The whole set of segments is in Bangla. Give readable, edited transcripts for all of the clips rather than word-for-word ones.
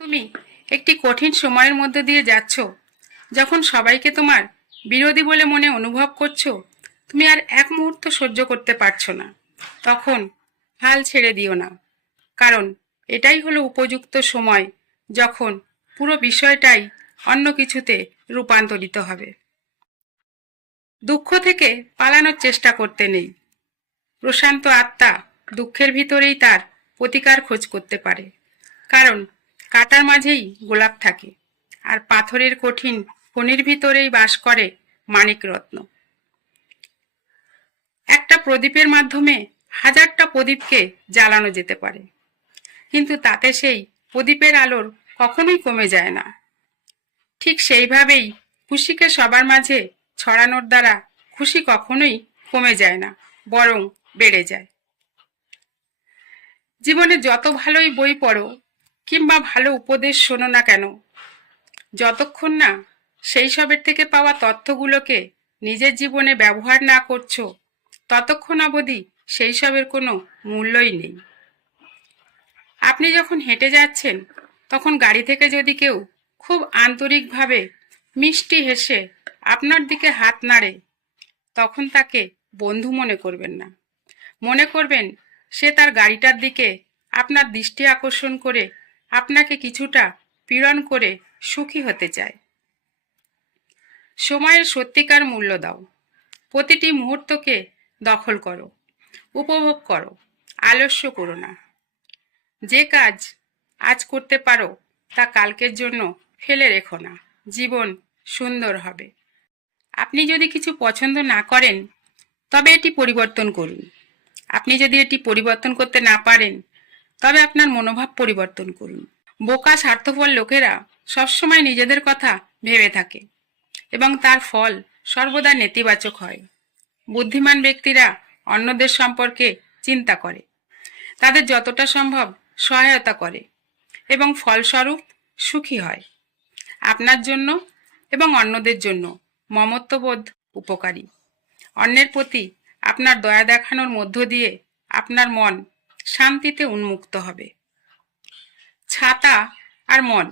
তুমি একটি কঠিন সময়ের মধ্য দিয়ে যাচ্ছ, যখন সবাইকে তোমার বিরোধী বলে মনে অনুভব করছো। তুমি আর এক মুহূর্ত সহ্য করতে পারছো না। তখন হাল ছেড়ে দিও না, কারণ এটাই হলো উপযুক্ত সময় যখন পুরো বিষয়টাই অন্য কিছুতে রূপান্তরিত হবে। দুঃখ থেকে পালানোর চেষ্টা করতে নেই। প্রশান্ত আত্মা দুঃখের ভিতরেই তার প্রতিকার খোঁজ করতে পারে, কারণ কাঁটার মাঝেই গোলাপ থাকে, আর পাথরের কঠিন খনির ভিতরেই বাস করে মানিক রত্ন। একটা প্রদীপের মাধ্যমে হাজারটা প্রদীপকে জ্বালানো যেতে পারে, কিন্তু তাতে সেই প্রদীপের আলোর কখনোই কমে যায় না। ঠিক সেইভাবেই খুশিকে সবার মাঝে ছড়ানোর দ্বারা খুশি কখনোই কমে যায় না, বরং বেড়ে যায়। জীবনে যত ভালোই বই পড়ো কিংবা ভালো উপদেশ শোনো না কেন, যতক্ষণ না সেই সবের থেকে পাওয়া তথ্যগুলোকে নিজের জীবনে ব্যবহার না করছো, ততক্ষণ অবধি সেই সবের কোনো মূল্যই নেই। আপনি যখন হেঁটে যাচ্ছেন, তখন গাড়ি থেকে যদি কেউ খুব আন্তরিকভাবে মিষ্টি হেসে আপনার দিকে হাত নাড়ে, তখন তাকে বন্ধু মনে করবেন না। মনে করবেন সে তার গাড়িটার দিকে আপনার দৃষ্টি আকর্ষণ করে আপনাকে কিছুটা পীড়ন করে সুখী হতে চায়। সময়ের সত্যিকার মূল্য দাও। প্রতিটি মুহূর্তকে দখল করো, উপভোগ করো, আলস্য করো না। যে কাজ আজ করতে পারো তা কালকের জন্য ফেলে রেখো না। জীবন সুন্দর হবে। আপনি যদি কিছু পছন্দ না করেন, তবে এটি পরিবর্তন করুন। আপনি যদি এটি পরিবর্তন করতে না পারেন, তবে আপনার মনোভাব পরিবর্তন করুন। বোকা স্বার্থপর লোকেরা সবসময় নিজেদের কথা ভেবে থাকে এবং তার ফল সর্বদা নেতিবাচক হয়। বুদ্ধিমান ব্যক্তিরা অন্যদের সম্পর্কে চিন্তা করে, তাদের যতটা সম্ভব সহায়তা করে এবং ফলস্বরূপ সুখী হয়। আপনার জন্য এবং অন্যদের জন্য মমত্ববোধ উপকারী। অন্যের প্রতি আপনার দয়া দেখানোর মধ্য দিয়ে আপনার মন শান্তিতে উন্মুক্ত হবে। ছাতা আর মন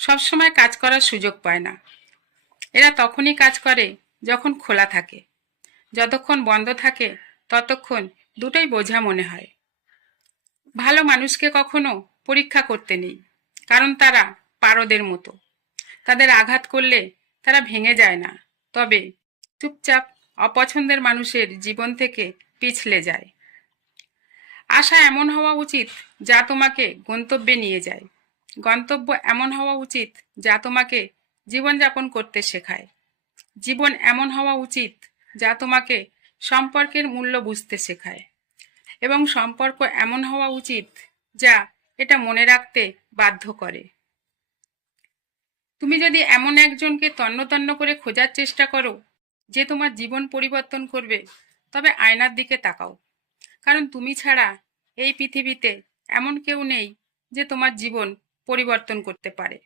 সবসময় কাজ করার সুযোগ পায় না। এরা তখনই কাজ করে যখন খোলা থাকে। যতক্ষণ বন্ধ থাকে ততক্ষণ দুটোই বোঝা মনে হয়। ভালো মানুষকে কখনো পরীক্ষা করতে নেই, কারণ তারা পারদের মতো। তাদের আঘাত করলে তারা ভেঙে যায় না, তবে চুপচাপ অপছন্দের মানুষের জীবন থেকে পিছলে যায়। আশা এমন হওয়া উচিত যা তোমাকে গন্তব্যে নিয়ে যায়। গন্তব্য এমন হওয়া উচিত যা তোমাকে জীবনযাপন করতে শেখায়। জীবন এমন হওয়া উচিত যা তোমাকে সম্পর্কের মূল্য বুঝতে শেখায়। এবং সম্পর্ক এমন হওয়া উচিত যা এটা মনে রাখতে বাধ্য করে। তুমি যদি এমন একজনকে তন্ন তন্ন করে খোঁজার চেষ্টা করো যে তোমার জীবন পরিবর্তন করবে, তবে আয়নার দিকে তাকাও, কারণ তুমি ছাড়া এই পৃথিবীতে এমন কেউ নেই যে তোমার জীবন পরিবর্তন করতে পারে।